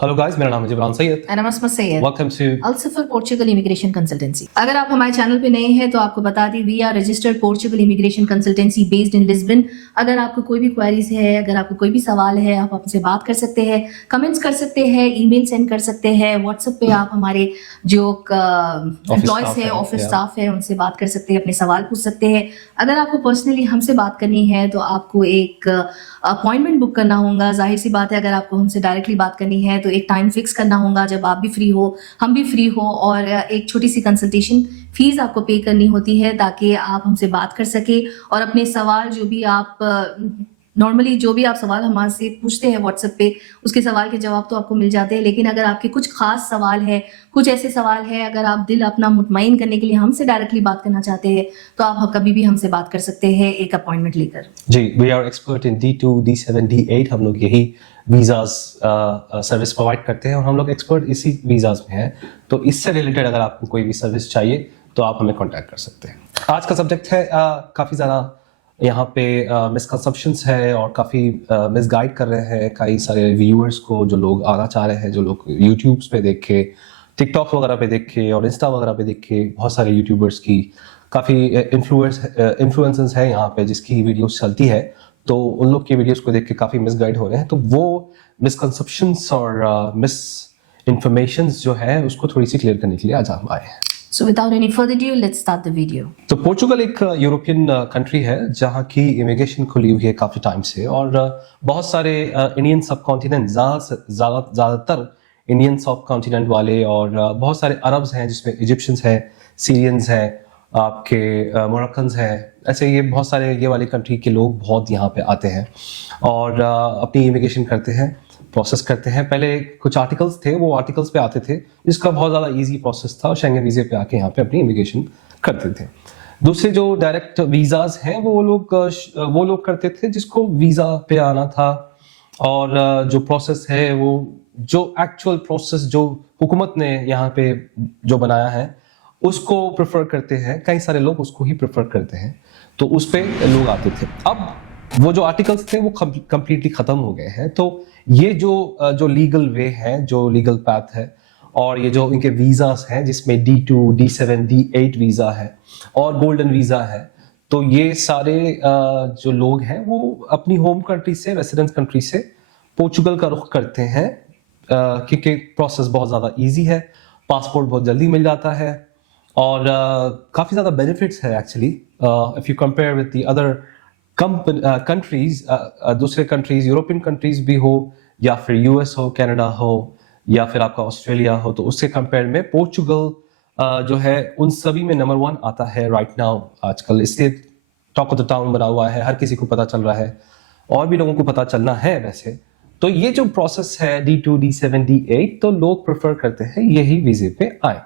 Hello guys, मेरा नाम है Jibran Syed and Asmat Syed. Welcome to अल-सफर पोर्चुगल इमिग्रेशन कंसल्टेंसी। अगर आप हमारे चैनल पे नए हैं तो आपको बता दी, we are registered Portugal immigration consultancy based in Lisbon. अगर आपको कोई भी क्वेरीज है, अगर आपको कोई भी सवाल है, आप हमसे बात कर सकते हैं, कमेंट्स कर सकते हैं, ईमेल सेंड कर सकते हैं, व्हाट्सएप पे आप हमारे जो एम्प्लॉयज है, ऑफिस स्टाफ है, उनसे बात कर सकते हैं, अपने सवाल पूछ सकते हैं। अगर आपको पर्सनली हमसे बात करनी है तो आपको एक अपॉइंटमेंट बुक करना होगा। जाहिर सी बात है, अगर आपको हमसे डायरेक्टली बात करनी है तो एक टाइम फिक्स करना होगा जब आप भी फ्री हो, हम भी फ्री हो, और एक छोटी सी कंसल्टेशन फीस आपको पे करनी होती है ताकि आप हमसे बात कर सके और अपने सवाल जो भी आप नॉर्मली जो भी आप सवाल हमारे से पूछते हैं व्हाट्सएप पे, उसके सवाल के जवाब तो आपको मिल जाते हैं। लेकिन अगर आपके कुछ खास सवाल है, कुछ ऐसे सवाल है, अगर आप दिल अपना मुतमईन करने के लिए हमसे डायरेक्टली बात करना चाहते हैं तो आप कभी भी हमसे बात कर सकते हैं एक अपॉइंटमेंट लेकर। जी, we are expert in D2, D7, D8। हम लोग यही वीज़ाज सर्विस प्रोवाइड करते हैं और हम लोग एक्सपर्ट इसी वीज़ाज में हैं। तो इससे रिलेटेड अगर आपको कोई भी सर्विस चाहिए तो आप हमें कॉन्टैक्ट कर सकते हैं। आज का सब्जेक्ट है काफ़ी ज़्यादा यहाँ पे मिसकंसेप्शंस है और काफ़ी मिसगाइड कर रहे हैं कई सारे व्यूअर्स को, जो लोग आना चाह रहे हैं, जो लोग यूट्यूब्स पे देख के, टिकटॉक वगैरह पे देख के और इंस्टा वगैरह पे देख के, बहुत सारे यूट्यूबर्स की काफ़ी इन्फ्लुएंसर्स है यहाँ पे जिसकी वीडियोस चलती है, तो उन लोग की वीडियोस को देख के काफ़ी मिसगाइड हो रहे हैं। तो वो मिसकंसेप्शंस और मिस इन्फॉर्मेशंस जो है उसको थोड़ी सी क्लियर करने के लिए आज हम आए हैं। So without any further ado, let's start the video. तो पोर्चुगल एक यूरोपियन कंट्री है जहाँ की इमिग्रेशन खुली हुई है काफ़ी टाइम से, और बहुत सारे इंडियन सब कॉन्टिनेंट, ज़्यादातर इंडियन सब कॉन्टिनेंट वाले, और बहुत सारे अरब्स हैं जिसमें इजिप्शियंस हैं, सीरियंस हैं, आपके मोरक्कन्स हैं, ऐसे ये बहुत सारे ये वाले कंट्री के लोग बहुत यहाँ पे आते हैं और अपनी इमिग्रेशन करते हैं, प्रोसेस करते हैं। पहले कुछ आर्टिकल्स थे, वो आर्टिकल्स पे आते थे, जिसका बहुत ज़्यादा इजी प्रोसेस था और शेंगन वीज़े पे आके यहाँ पे अपनी इमिग्रेशन करते थे। दूसरे जो डायरेक्ट वीज़ाज हैं वो लोग करते थे जिसको वीज़ा पे आना था, और जो प्रोसेस है वो जो एक्चुअल प्रोसेस जो हुकूमत ने यहाँ पे जो बनाया है उसको प्रेफर करते हैं। कई सारे लोग उसको ही प्रेफर करते हैं, तो उस पर लोग आते थे। अब वो जो आर्टिकल्स थे वो कंप्लीटली ख़त्म हो गए हैं। तो ये जो लीगल वे है, जो लीगल पैथ है, और ये जो इनके वीज़ास हैं जिसमें D2, D7, D8 वीज़ा है और गोल्डन वीज़ा है, तो ये सारे जो लोग हैं वो अपनी होम कंट्री से, रेसिडेंस कंट्री से पोर्चुगल का रुख करते हैं क्योंकि प्रोसेस बहुत ज़्यादा ईजी है, पासपोर्ट बहुत जल्दी मिल जाता है और काफ़ी ज़्यादा बेनिफिट्स है actually if you compare with the other countries, दूसरे कंट्रीज, यूरोपियन कंट्रीज भी हो या फिर यूएस हो, कनाडा हो या फिर आपका ऑस्ट्रेलिया हो, तो उससे कंपेयर में पोर्चुगल जो है उन सभी में नंबर 1 आता है राइट नाउ आजकल। इसलिए टॉक ऑफ द टाउन बना हुआ है, हर किसी को पता चल रहा है और भी लोगों को पता चलना है वैसे। तो ये जो प्रोसेस है D2, D7, D8, तो लोग प्रेफर करते हैं यही वीज़े पे आए,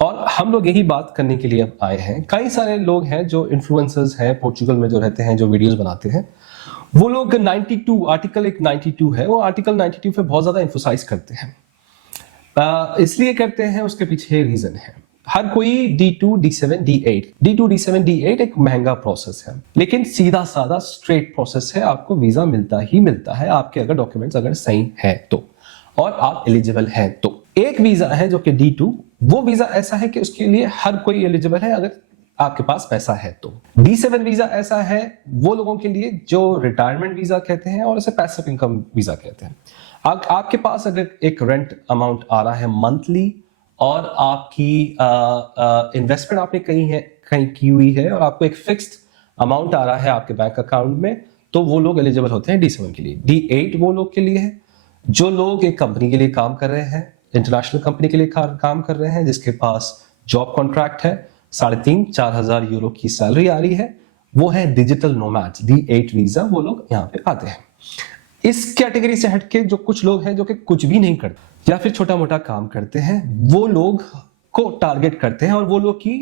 और हम लोग यही बात करने के लिए अब आए हैं। कई सारे लोग हैं जो इन्फ्लुएंसर्स हैं पोर्चुगल में जो रहते हैं, जो वीडियोस बनाते हैं, वो लोग 92 आर्टिकल एक 92 है, वो आर्टिकल 92 पे बहुत ज़्यादा इन्फोसाइज करते हैं। इसलिए करते हैं, उसके पीछे रीज़न है। हर कोई D2, D7, D8 एक महंगा प्रोसेस है, लेकिन सीधा साधा स्ट्रेट प्रोसेस है। आपको वीज़ा मिलता ही मिलता है, आपके अगर डॉक्यूमेंट्स अगर सही है तो, और आप एलिजिबल हैं तो। एक वीज़ा है जो कि D2, वो वीज़ा ऐसा है कि उसके लिए हर कोई एलिजिबल है अगर आपके पास पैसा है तो। D7 वीज़ा ऐसा है वो लोगों के लिए जो रिटायरमेंट वीज़ा कहते हैं और इसे पैसिव इनकम वीज़ा कहते हैं। आपके पास अगर एक रेंट अमाउंट आ रहा है मंथली और आपकी इन्वेस्टमेंट आपने कहीं की हुई है और आपको एक फिक्स्ड अमाउंट आ रहा है आपके बैंक अकाउंट में, तो वो लोग एलिजिबल होते हैं D7 के लिए। D8 वो लोग के लिए है जो लोग एक कंपनी के लिए काम कर रहे हैं, इंटरनेशनल कंपनी के लिए काम कर रहे हैं, जिसके पास जॉब कॉन्ट्रैक्ट है, 3,500-4 हज़ार यूरो की सैलरी आ रही है, वो है डिजिटल नोमैड्स। D8 वीज़ा वो लोग यहाँ पे आते हैं। इस कैटेगरी से हटके जो कुछ लोग हैं जो कि कुछ भी नहीं करते या फिर छोटा मोटा काम करते हैं, वो लोग को टारगेट करते हैं, और वो लोग की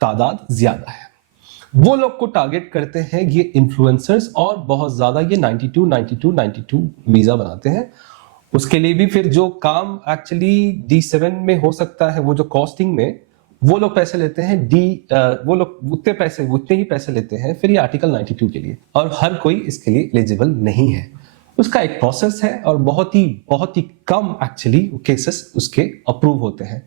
तादाद ज्यादा है। वो लोग को टारगेट करते हैं ये इन्फ्लुएंसर्स, और बहुत ज्यादा ये 92 वीज़ा बनाते हैं। उसके लिए भी फिर जो काम एक्चुअली D7 में हो सकता है, वो जो कॉस्टिंग में वो लोग पैसे लेते हैं, वो लोग उतने ही पैसे लेते हैं फिर ये आर्टिकल 92 के लिए, और हर कोई इसके लिए एलिजिबल नहीं है। उसका एक प्रोसेस है और बहुत ही कम एक्चुअली केसेस उसके अप्रूव होते हैं।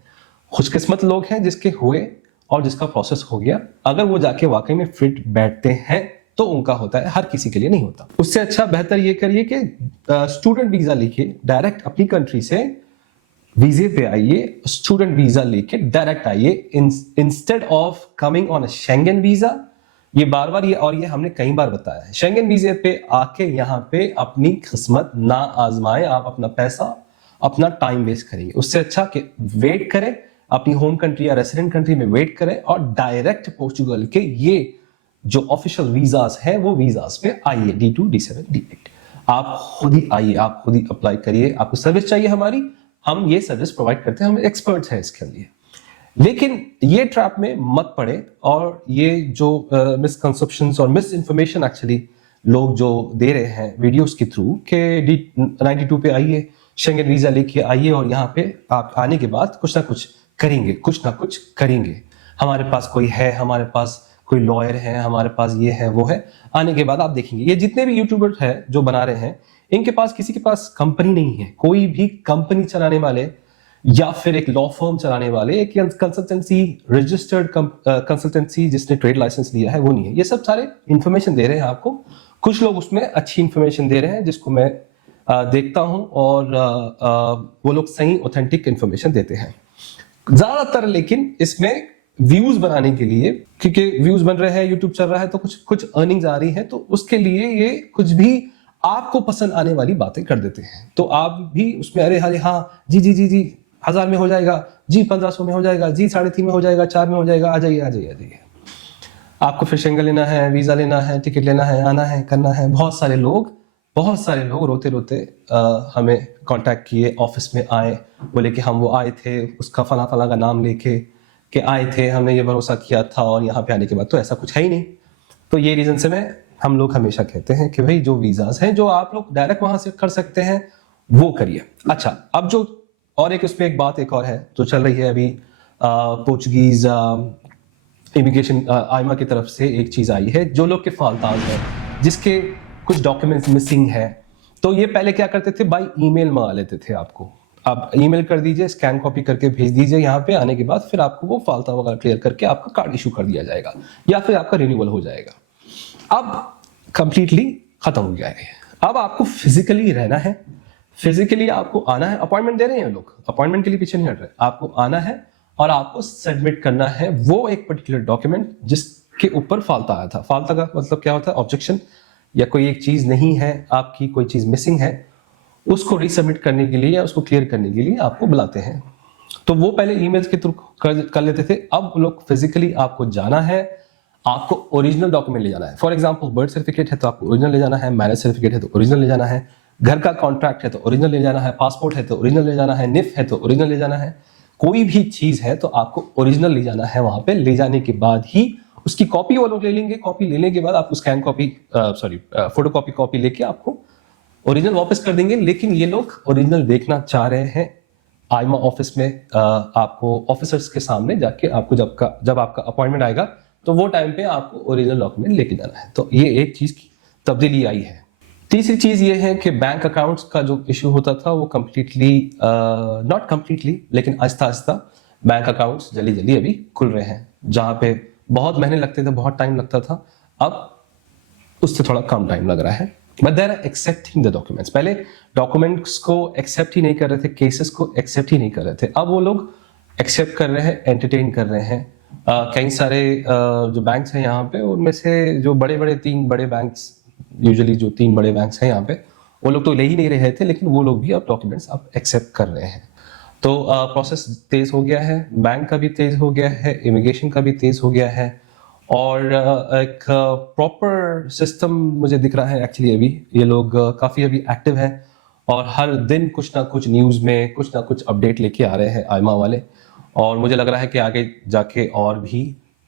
खुशकिस्मत लोग हैं जिसके हुए और जिसका प्रोसेस हो गया, अगर वो जाके वाकई में फिट बैठते हैं तो उनका होता है, हर किसी के लिए नहीं होता। उससे अच्छा बेहतर ये करिए कि स्टूडेंट वीजा लेके डायरेक्ट अपनी कंट्री से वीजे पे आइए, स्टूडेंट वीजा लेके डायरेक्ट आइए instead of coming on a Schengen visa. ये बार बार ये हमने कई बार बताया है, शेंगन वीजे पे आके यहाँ पे अपनी किस्मत ना आजमाएं, आप अपना पैसा अपना टाइम वेस्ट करेंगे। उससे अच्छा कि वेट करें, अपनी होम कंट्री या रेसिडेंट कंट्री में वेट करें और डायरेक्ट पोर्चुगल के ये जो ऑफिशियल वीजास हैं वो वीजास पे आइए, D2, D7, D8। आप खुद ही आइए, आप खुद ही अप्लाई करिए। आपको सर्विस चाहिए हमारी, हम ये सर्विस प्रोवाइड करते हैं, हम एक्सपर्ट्स हैं इसके लिए। लेकिन ये ट्रैप में मत पड़े और ये जो मिसकंसेप्शंस और मिस इंफॉर्मेशन एक्चुअली लोग जो दे रहे हैं वीडियोस के थ्रू के D92 पे आइए, शेंगन वीजा लेके आइए और यहाँ पे आप आने के बाद कुछ ना कुछ करेंगे। हमारे पास कोई है, हमारे पास कोई लॉयर है, हमारे पास ये है वो है। आने के बाद आप देखेंगे ये जितने भी यूट्यूबर है जो बना रहे हैं, इनके पास किसी के पास कंपनी नहीं है, कोई भी कंपनी चलाने वाले या फिर एक लॉ फर्म चलाने वाले, एक कंसल्टेंसी रजिस्टर्ड कंसल्टेंसी जिसने ट्रेड लाइसेंस लिया है वो नहीं है। ये सब सारे इंफॉर्मेशन दे रहे हैं आपको। कुछ लोग उसमें अच्छी इंफॉर्मेशन दे रहे हैं जिसको मैं देखता हूं और वो लोग सही ऑथेंटिक इंफॉर्मेशन देते हैं ज्यादातर। लेकिन इसमें व्यूज बनाने के लिए, क्योंकि व्यूज बन रहे हैं, यूट्यूब चल रहा है तो कुछ अर्निंग्स आ रही है, तो उसके लिए ये कुछ भी आपको पसंद आने वाली बातें कर देते हैं। तो आप भी उसमें अरे हाँ जी 1000 में हो जाएगा जी, 1500 में हो जाएगा जी, 3.5 में हो जाएगा, 4 में हो जाएगा, आ जाइए। आपको फिर शेंगन लेना है, वीजा लेना है, टिकट लेना है, आना है, करना है। बहुत सारे लोग रोते रोते हमें कांटेक्ट किए, ऑफिस में आए, बोले कि हम वो आए थे, उसका फला का नाम लेके कि आए थे, हमने ये भरोसा किया था और यहाँ पे आने के बाद तो ऐसा कुछ है ही नहीं। तो ये रीजन से हम लोग हमेशा कहते हैं कि भाई जो वीजास हैं जो आप लोग डायरेक्ट वहां से कर सकते हैं वो करिए। अच्छा, अब जो और उसमें एक बात एक और है जो चल रही है अभी, पोर्चुगीज इमिग्रेशन आईमा की तरफ से एक चीज आई है, जो लोग के फालताज है, जिसके कुछ डॉक्यूमेंट्स मिसिंग है, तो ये पहले क्या करते थे, बाई ईमेल मंगा लेते थे आपको। आप ईमेल कर दीजिए, स्कैन कॉपी करके भेज दीजिए यहाँ पे, आने के बाद फिर आपको वो फालता वगैरह क्लियर करके आपका कार्ड इशू कर दिया जाएगा या फिर आपका रिन्यूअल हो जाएगा। अब कंप्लीटली खत्म हो गया है। अब आपको फिजिकली रहना है, फिजिकली आपको आना है। अपॉइंटमेंट दे रहे हैं लोग, अपॉइंटमेंट के लिए पीछे नहीं हट रहे। आपको आना है और आपको सबमिट करना है वो एक पर्टिकुलर डॉक्यूमेंट जिसके ऊपर फालता आया था। फालता का मतलब क्या होता है, ऑब्जेक्शन, या कोई एक चीज नहीं है आपकी, कोई चीज मिसिंग है, उसको रीसबमिट करने के लिए या उसको क्लियर करने के लिए आपको बुलाते हैं। तो वो पहले ईमेल्स के थ्रू कर लेते थे, अब लोग फिजिकली आपको जाना है, आपको ओरिजिनल डॉक्यूमेंट ले जाना है। फॉर एग्जांपल बर्थ सर्टिफिकेट है तो आपको ओरिजिनल ले जाना है, मैरिज सर्टिफिकेट है तो ओरिजिनल ले जाना है, घर का कॉन्ट्रैक्ट है तो ओरिजिनल ले जाना है, पासपोर्ट है तो ओरिजिनल ले जाना है, निफ है तो ओरिजिनल ले जाना है। कोई भी चीज है तो आपको ओरिजिनल ले जाना है। वहां पे ले जाने के बाद ही उसकी कॉपी वो लोग ले लेंगे, कॉपी लेने के बाद आपको स्कैन कॉपी फोटो कॉपी लेके आपको ओरिजिनल वापस कर देंगे। लेकिन ये लोग ओरिजिनल देखना चाह रहे हैं आईमा ऑफिस में, आपको ऑफिसर्स के सामने जाके आपको जब आपका अपॉइंटमेंट आएगा तो वो टाइम पे आपको ओरिजिनल डॉक्यूमेंट लेके जाना है। तो ये एक चीज की तब्दीली आई है। तीसरी चीज ये है कि बैंक अकाउंट्स का जो इशू होता था वो कंप्लीटली, नॉट कंप्लीटली लेकिन आहिस्ता आहिस्ता बैंक अकाउंट्स जल्दी अभी खुल रहे हैं। जहां पे बहुत महीने लगते थे, बहुत टाइम लगता था, अब उससे थोड़ा कम टाइम लग रहा है। But there are accepting the documents. पहले डॉक्यूमेंट्स को एक्सेप्ट ही नहीं कर रहे थे, केसेस को एक्सेप्ट ही नहीं कर रहे थे, अब वो लोग एक्सेप्ट कर रहे हैं, एंटरटेन कर रहे हैं। कई सारे जो बैंक्स हैं यहाँ पे, उनमें से जो तीन बड़े बैंक्स, यूजुअली जो 3 बड़े बैंक्स हैं यहाँ पे, वो लोग तो ले ही नहीं रहे थे, लेकिन वो लोग भी अब डॉक्यूमेंट्स अब एक्सेप्ट कर रहे हैं। तो प्रोसेस तेज हो गया है, बैंक का भी तेज हो गया है, इमिग्रेशन का भी तेज हो गया है, और एक प्रॉपर सिस्टम मुझे दिख रहा है एक्चुअली। अभी ये लोग काफ़ी अभी एक्टिव हैं और हर दिन कुछ ना कुछ न्यूज़ में कुछ ना कुछ अपडेट लेके आ रहे हैं आईमा वाले, और मुझे लग रहा है कि आगे जाके और भी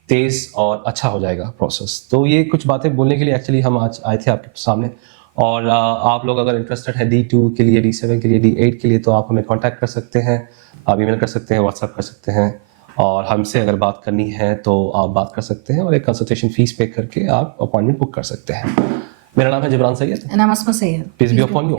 तेज और अच्छा हो जाएगा प्रोसेस। तो ये कुछ बातें बोलने के लिए एक्चुअली हम आज आए थे आपके सामने। और आप लोग अगर इंटरेस्टेड है D2 के लिए, D7 के लिए, D8 के लिए, तो आप हमें कांटेक्ट कर सकते हैं, आप ईमेल कर सकते हैं, व्हाट्सएप कर सकते हैं, और हमसे अगर बात करनी है तो आप बात कर सकते हैं और एक कंसल्टेशन फीस पे करके आप अपॉइंटमेंट बुक कर सकते हैं। मेरा नाम है Jibran Syed, And I'm Asma Sayed. Peace be upon you.